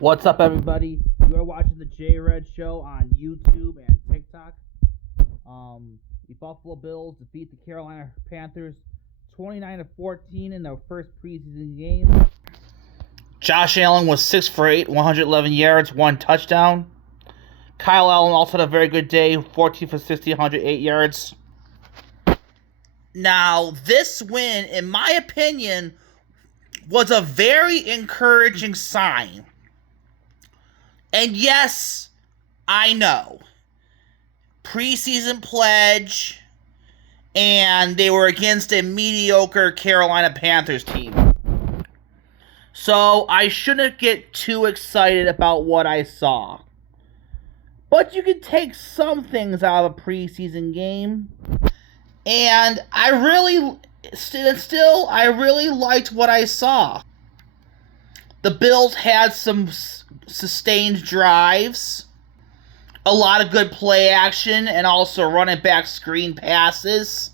What's up, everybody? You're watching the J Red Show on YouTube and TikTok. The Buffalo Bills defeat the Carolina Panthers 29-14 in their first preseason game. Josh Allen was 6 for 8, 111 yards, 1 touchdown. Kyle Allen also had a very good day, 14 for 60, 108 yards. Now, this win, in my opinion, was a very encouraging sign. And yes, I know. Preseason pledge, and they were against a mediocre Carolina Panthers team. So I shouldn't get too excited about what I saw. But you can take some things out of a preseason game. And I really liked what I saw. The Bills had some sustained drives, a lot of good play action, and also running back screen passes.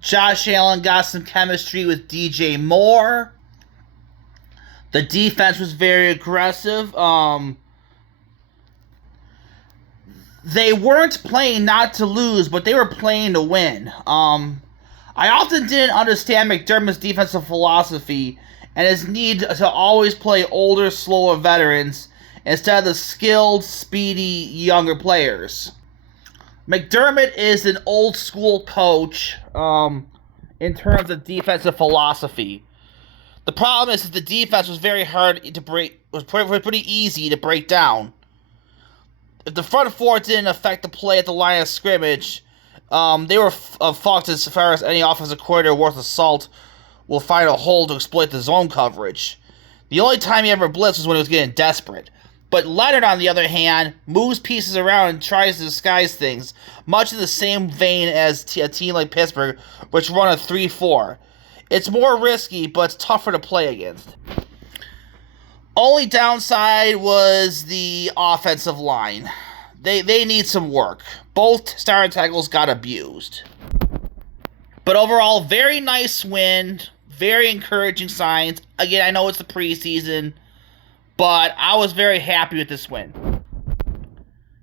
Josh Allen got some chemistry with DJ Moore. The defense was very aggressive. They weren't playing not to lose, but they were playing to win. I often didn't understand McDermott's defensive philosophy and his need to always play older, slower veterans instead of the skilled, speedy, younger players. McDermott is an old-school coach in terms of defensive philosophy. The problem is that the defense was very hard to break, was pretty easy to break down. If the front four didn't affect the play at the line of scrimmage, they were fucked as far as any offensive coordinator worth of salt will find a hole to exploit the zone coverage. The only time he ever blitzed was when he was getting desperate. But Leonard, on the other hand, moves pieces around and tries to disguise things, much in the same vein as a team like Pittsburgh, which run a 3-4. It's more risky, but it's tougher to play against. Only downside was the offensive line. They need some work. Both starting tackles got abused. But overall, very nice win. Very encouraging signs. Again, I know it's the preseason, but I was very happy with this win.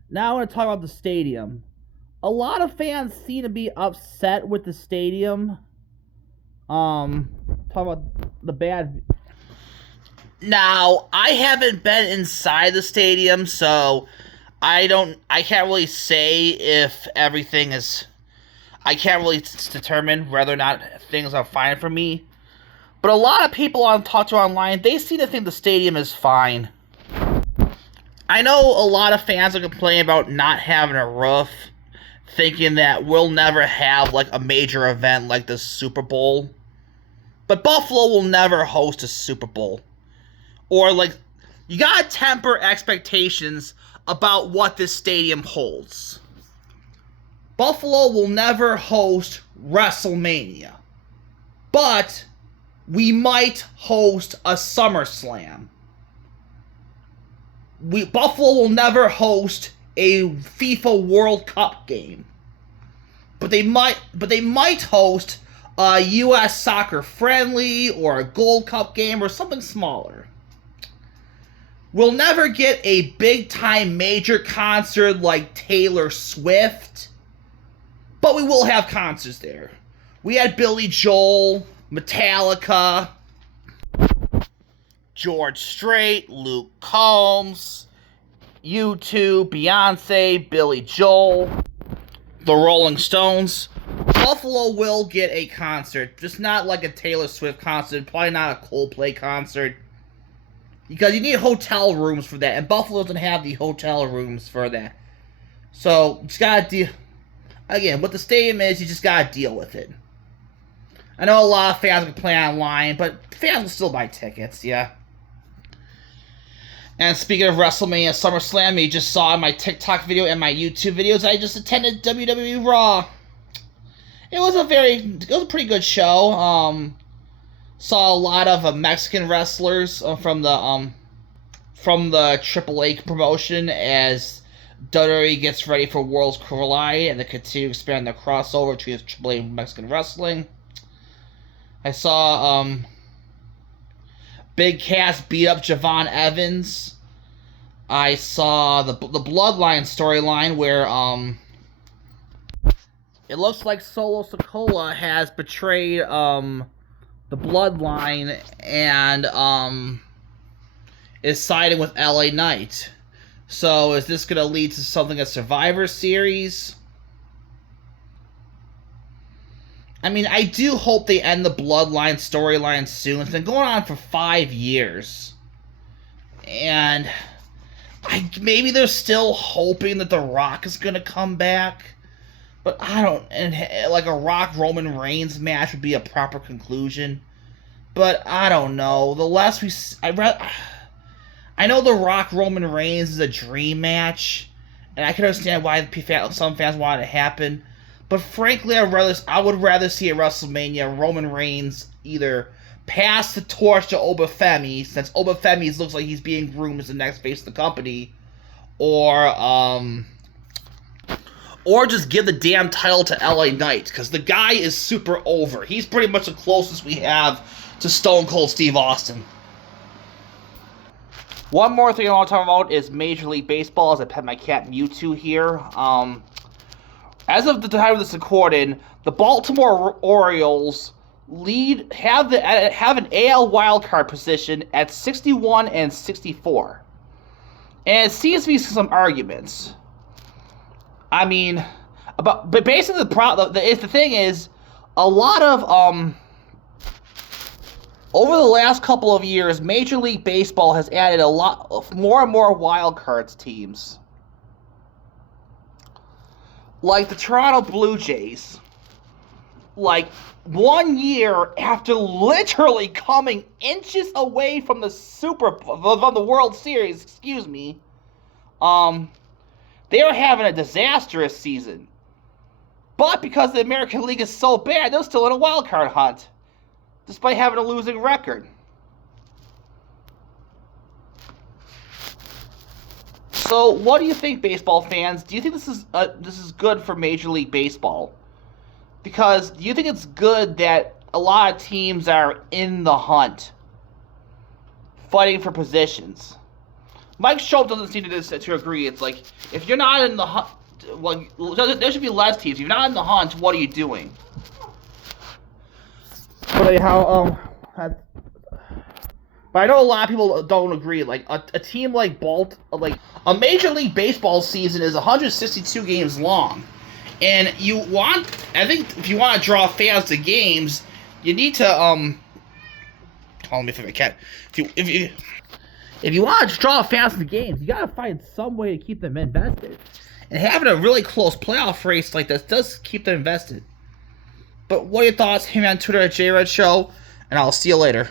Now I want to talk about the stadium. A lot of fans seem to be upset with the stadium. Talk about the bad. Now, I haven't been inside the stadium, so I can't really say if everything is. I can't really determine whether or not things are fine for me. But a lot of people I've talked to online, they seem to think the stadium is fine. I know a lot of fans are complaining about not having a roof, thinking that we'll never have like a major event like the Super Bowl. But Buffalo will never host a Super Bowl. Or like, you gotta temper expectations about what this stadium holds. Buffalo will never host WrestleMania. But we might host a SummerSlam. Buffalo will never host a FIFA World Cup game. But they might host a US soccer friendly or a Gold Cup game or something smaller. We'll never get a big-time major concert like Taylor Swift, but we will have concerts there. We had Billy Joel, Metallica, George Strait, Luke Combs, U2, Beyonce, Billy Joel, the Rolling Stones. Buffalo will get a concert, just not like a Taylor Swift concert, probably not a Coldplay concert. Because you need hotel rooms for that, and Buffalo doesn't have the hotel rooms for that. So, you just gotta deal. Again, what the stadium is, you just gotta deal with it. I know a lot of fans can play online, but fans will still buy tickets, yeah. And speaking of WrestleMania SummerSlam, you just saw in my TikTok video and my YouTube videos, I just attended WWE Raw. It was a pretty good show. Saw a lot of Mexican wrestlers from the AAA promotion as WWE gets ready for Worlds Collide and they continue to expand their crossover to AAA Mexican wrestling. I saw Big Cass beat up Javon Evans. I saw the Bloodline storyline where it looks like Solo Sikoa has betrayed the Bloodline and is siding with LA Knight. So is this going to lead to something a Survivor Series? I mean, I do hope they end the Bloodline storyline soon. It's been going on for 5 years. And maybe they're still hoping that The Rock is going to come back. But I don't... And like a Rock Roman Reigns match would be a proper conclusion. But I don't know. The less we... I know The Rock Roman Reigns is a dream match. And I can understand why some fans want it to happen. But frankly, I would rather see at WrestleMania Roman Reigns either pass the torch to Obafemi, since Obafemi looks like he's being groomed as the next face of the company, or just give the damn title to LA Knight, because the guy is super over. He's pretty much the closest we have to Stone Cold Steve Austin. One more thing I want to talk about is Major League Baseball, as I pet my cat Mewtwo here. As of the time of this recording, the Baltimore Orioles have an AL wildcard position at 61 and 64. And it seems to be some arguments. I mean, but basically the thing is, a lot of over the last couple of years, Major League Baseball has added a lot of more and more wildcards teams. Like the Toronto Blue Jays, like 1 year after literally coming inches away from the World Series, they were having a disastrous season. But because the American League is so bad, they're still in a wild card hunt, despite having a losing record. So, what do you think, baseball fans? Do you think this is good for Major League Baseball? Because do you think it's good that a lot of teams are in the hunt, fighting for positions? Mike Schultz doesn't seem to agree. It's like, if you're not in the hunt, well, there should be less teams. If you're not in the hunt, what are you doing? But I know a lot of people don't agree. Like a team like a Major League Baseball season is 162 games long, and I think if you want to draw fans to games, you need to hold on, let me my cat. If you want to draw fans to games, you gotta find some way to keep them invested, and having a really close playoff race like this does keep them invested. But what are your thoughts? Hit me on Twitter at JRedShow, and I'll see you later.